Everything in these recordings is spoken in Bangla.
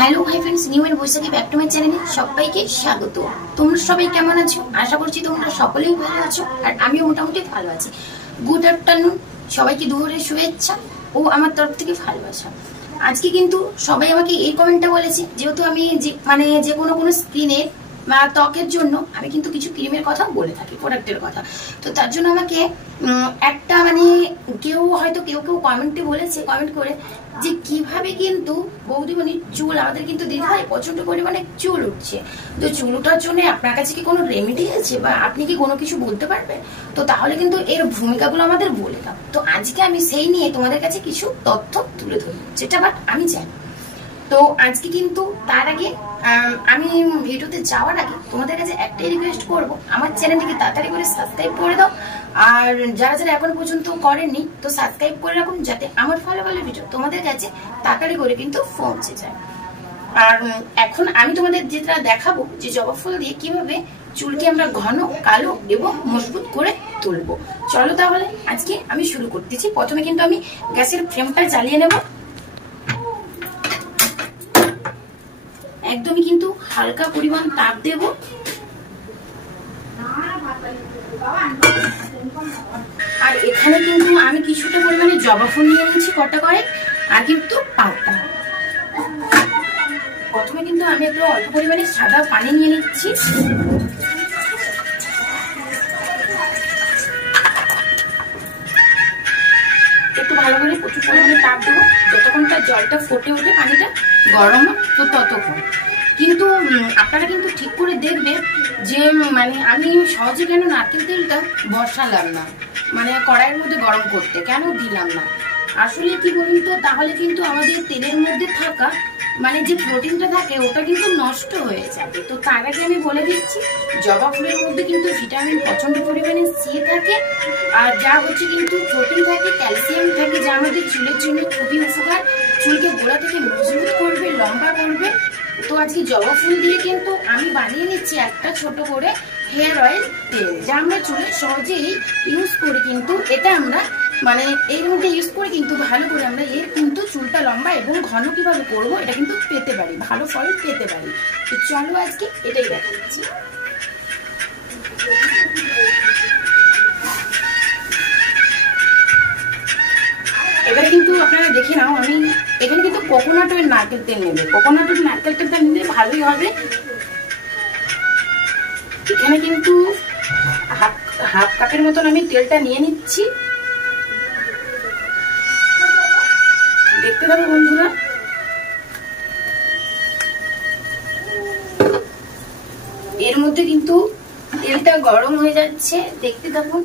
Hello hi friends, new and Baishakhi back to my চ্যানেলে সবাইকে স্বাগত। তোমরা সবাই কেমন আছো? আশা করছি তোমরা সকলেই ভালো আছো, আর আমিও মোটামুটি ভালো আছি। গুড আফটারনুন, সবাইকে দুপুরের শুভেচ্ছা ও আমার তরফ থেকে ভালোবাসা। আজকে কিন্তু সবাই আমাকে এই কমেন্টটা বলেছে, যেহেতু আমি যে কোনো স্কিনের বা ত্বকের জন্য আমি কিন্তু কিছু ক্রিমের কথা বলে থাকি, প্রোডাক্টের কথা। তো তার জন্য আমাকে একটা কেউ কমেন্টে বলেছে, কমেন্ট করে, যে কিভাবে কিন্তু বৌদিমণির চুল, আমাদের কিন্তু দিদিভাই প্রচন্ড পরিমাণে চুল উঠছে, তো চুল ওঠার জন্য আপনার কাছে কি কোনো রেমেডি আছে বা আপনি কি কোনো কিছু বলতে পারবেন? তো তাহলে কিন্তু এর ভূমিকাগুলো আমাদের বলে দাও। তো আজকে আমি সেই নিয়ে তোমাদের কাছে কিছু তথ্য তুলে ধরি, যেটা আমি জানি। তো আজকে কিন্তু তার আগে আমি ভিডিওতে যাওয়ার আগে তোমাদের কাছে একটাই রিকোয়েস্ট করব, আমার চ্যানেলটিকে তাড়াতাড়ি করে সাবস্ক্রাইব করে দাও। আর যারা যারা এখন পর্যন্ত করেননি, তো সাবস্ক্রাইব করে রাখুন, যাতে আমার ভালো ভিডিও তোমাদের কাছে তাড়াতাড়ি করে কিন্তু পৌঁছে যায়। আর এখন আমি তোমাদের যেটা দেখাবো, যে জবা ফুল দিয়ে কিভাবে চুলকে আমরা ঘন, কালো এবং মজবুত করে তুলবো। চলো তাহলে আজকে আমি শুরু করতেছি। প্রথমে কিন্তু আমি গ্যাসের ফ্লেমটা জ্বালিয়ে নেব। একদমই কিন্তু হালকা পরিমাণ তাপ দেব। আর এখানে কিন্তু আমি কিছুটা পরিমাণে জবা ফুল নিয়ে নিচ্ছি, কটা করে, আর কিন্তু পাতা। প্রথমে কিন্তু আমি একটু অল্প পরিমাণে সাদা পানি নিয়ে নিচ্ছি। একটু ভালো করে প্রচুর পরিমাণে তাপ দেবো, যতক্ষণ তার জলটা ফুটে ওঠে, পানিটা গরম তো ততক্ষণ। কিন্তু আপনারা কিন্তু ঠিক করে দেখবে যে আমি সহজে কেন নারকেল তেলটা বসালাম না, কড়াইয়ের মধ্যে গরম করতে কেন দিলাম না। আসলে কি বলুন তো, তাহলে কিন্তু আমাদের তেলের মধ্যে থাকা যে প্রোটিনটা থাকে, ওটা কিন্তু নষ্ট হয়ে যাবে। তো তার আগে আমি বলে দিচ্ছি, জবা ফুলের মধ্যে কিন্তু ভিটামিন প্রচন্ড পরিমাণে সি থাকে, আর যা হচ্ছে কিন্তু প্রোটিন থাকে, ক্যালসিয়াম থাকে, যা আমাদের চুলের জন্য খুবই উপকার। চুলকে গোড়া থেকে মজবুত করবে, লম্বা করবে। তো আজকে জবা ফুল দিয়ে কিন্তু আমি বানিয়ে নিচ্ছি একটা ছোট করে হেয়ার অয়েল তেল, যা আমরা চুলে সহজেই ইউজ করি। কিন্তু এটা আমরা এর মধ্যে ইউজ করে কিন্তু ভালো করে আমরা এর কিন্তু চুলটা লম্বা এবং ঘন কিভাবে করবো, এটা কিন্তু পেতে পারি, ভালো ফল পেতে পারি। তো চলো আজকে এটাই দেখাচ্ছি। এবারে কিন্তু আপনারা দেখে নাও, আমি এখানে কিন্তু কোকোনাট অয়েল নারকেল তেল নেবে। কোকোনাট অয়েল নারকেল তেলটা নিলে ভালোই হবে। এখানে কিন্তু হাফ কাপের মতন আমি তেলটা নিয়ে নিচ্ছি। দেখতে পাবো বন্ধুরা, এর মধ্যে কিন্তু তেলটা গরম হয়ে যাচ্ছে, দেখতে থাকুন।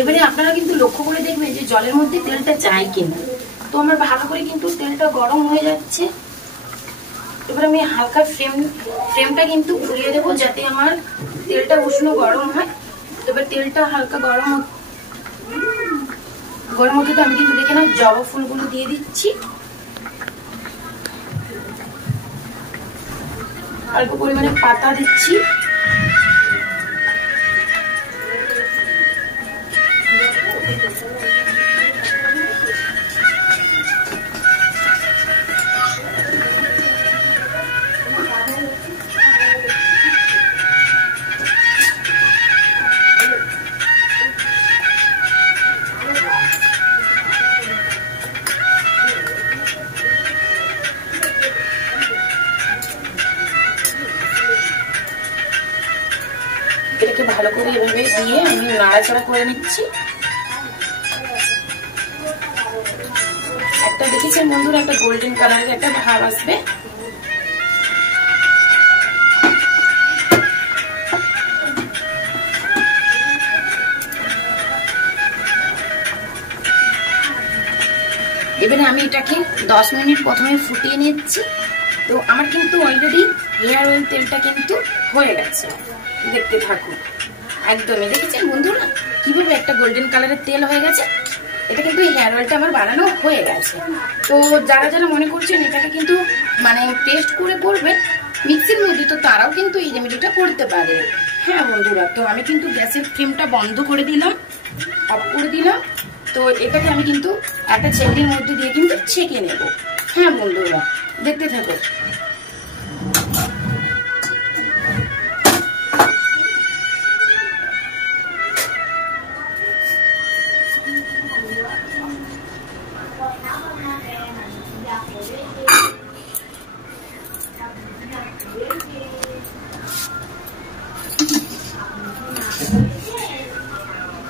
এবারে আপনারা কিন্তু লক্ষ্য করে দেখবেন যে জলের মধ্যে তেলটা যায় কিনা। তো আমার ভালো করে কিন্তু তেলটা গরম হয়ে যাচ্ছে। এবার আমি হালকা ফ্লেমটা কিন্তু ঘুরিয়ে দেবো, যাতে আমার তেলটা উষ্ণ গরম হয়। এবার তেলটা হালকা গরম হতে আমি কিন্তু দেখে নাও জবা ফুলগুলো দিয়ে দিচ্ছি। অল্প পরিমাণে পাতা দিচ্ছি। এটাকে ভালো করে এভাবে দিয়ে আমি নাড়াচাড়া করে নিচ্ছি। একটা দেখেছেন বন্ধুরা, একটা গোল্ডেন কালারের একটা ভাব আসবে। এবারে আমি এটাকে 10 মিনিট প্রথমে ফুটিয়ে নিচ্ছি। তো আমার কিন্তু অলরেডি হেয়ার অয়েল তেলটা কিন্তু হয়ে গেছে, দেখতে থাকুন। একদমই দেখেছেন বন্ধুরা কিভাবে একটা গোল্ডেন কালারের তেল হয়ে গেছে। এটা কিন্তু হেয়ার অয়েলটা আমার বানানো হয়ে গেছে। তো যারা যারা মনে করছেন এটাকে কিন্তু মানে পেস্ট করে করবেন মিক্সির মধ্যে, তো তারাও কিন্তু এই রেমেডিটা করতে পারে। হ্যাঁ বন্ধুরা, তো আমি কিন্তু গ্যাসের ফ্লেমটা বন্ধ করে দিলাম, অফ করে দিলাম। তো এটাকে আমি কিন্তু একটা ছেঁকনির মধ্যে দিয়ে কিন্তু ছেঁকে নেব। হ্যাঁ বন্ধুরা, দেখতে থাকো।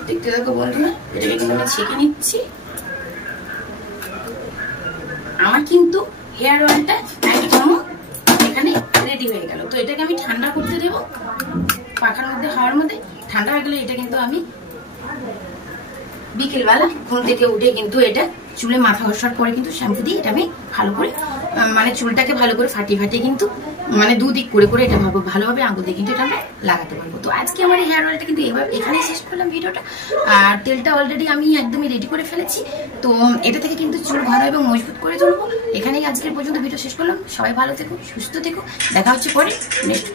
দেখতে থাকো বন্ধুরা, এটাকে কিন্তু আমি ছেঁকে নিচ্ছি। আমার কিন্তু হেয়ার অয়েলটা একদম এখানে রেডি হয়ে গেল। তো এটাকে আমি ঠান্ডা করতে দেবো পাখার মধ্যে, হাওয়ার মধ্যে। ঠান্ডা হয়ে গেলে এটা কিন্তু আমি বিকেলবেলা ঘুম থেকে উঠে কিন্তু এটা চুলে মাথা ঘষার পরে কিন্তু শ্যাম্পু দিয়ে এটা আমি ভালো করে মানে চুলটাকে ভালো করে ফাটিয়ে ফাটিয়ে কিন্তু মানে দুদিক করে করে এটা ভালোভাবে আঙুল দিয়ে কিন্তু এটা আমরা লাগাতে পারবো। তো আজকে আমার এই হেয়ার অয়েলটা কিন্তু এবার এখানেই শেষ করলাম ভিডিওটা। আর তেলটা অলরেডি আমি একদমই রেডি করে ফেলেছি। তো এটা থেকে কিন্তু চুল ঘন এবং মজবুত করে তুলবো। এখানেই আজকের পর্যন্ত ভিডিও শেষ করলাম। সবাই ভালো থেকো, সুস্থ থেকো, দেখা হচ্ছে পরে নেক্সট।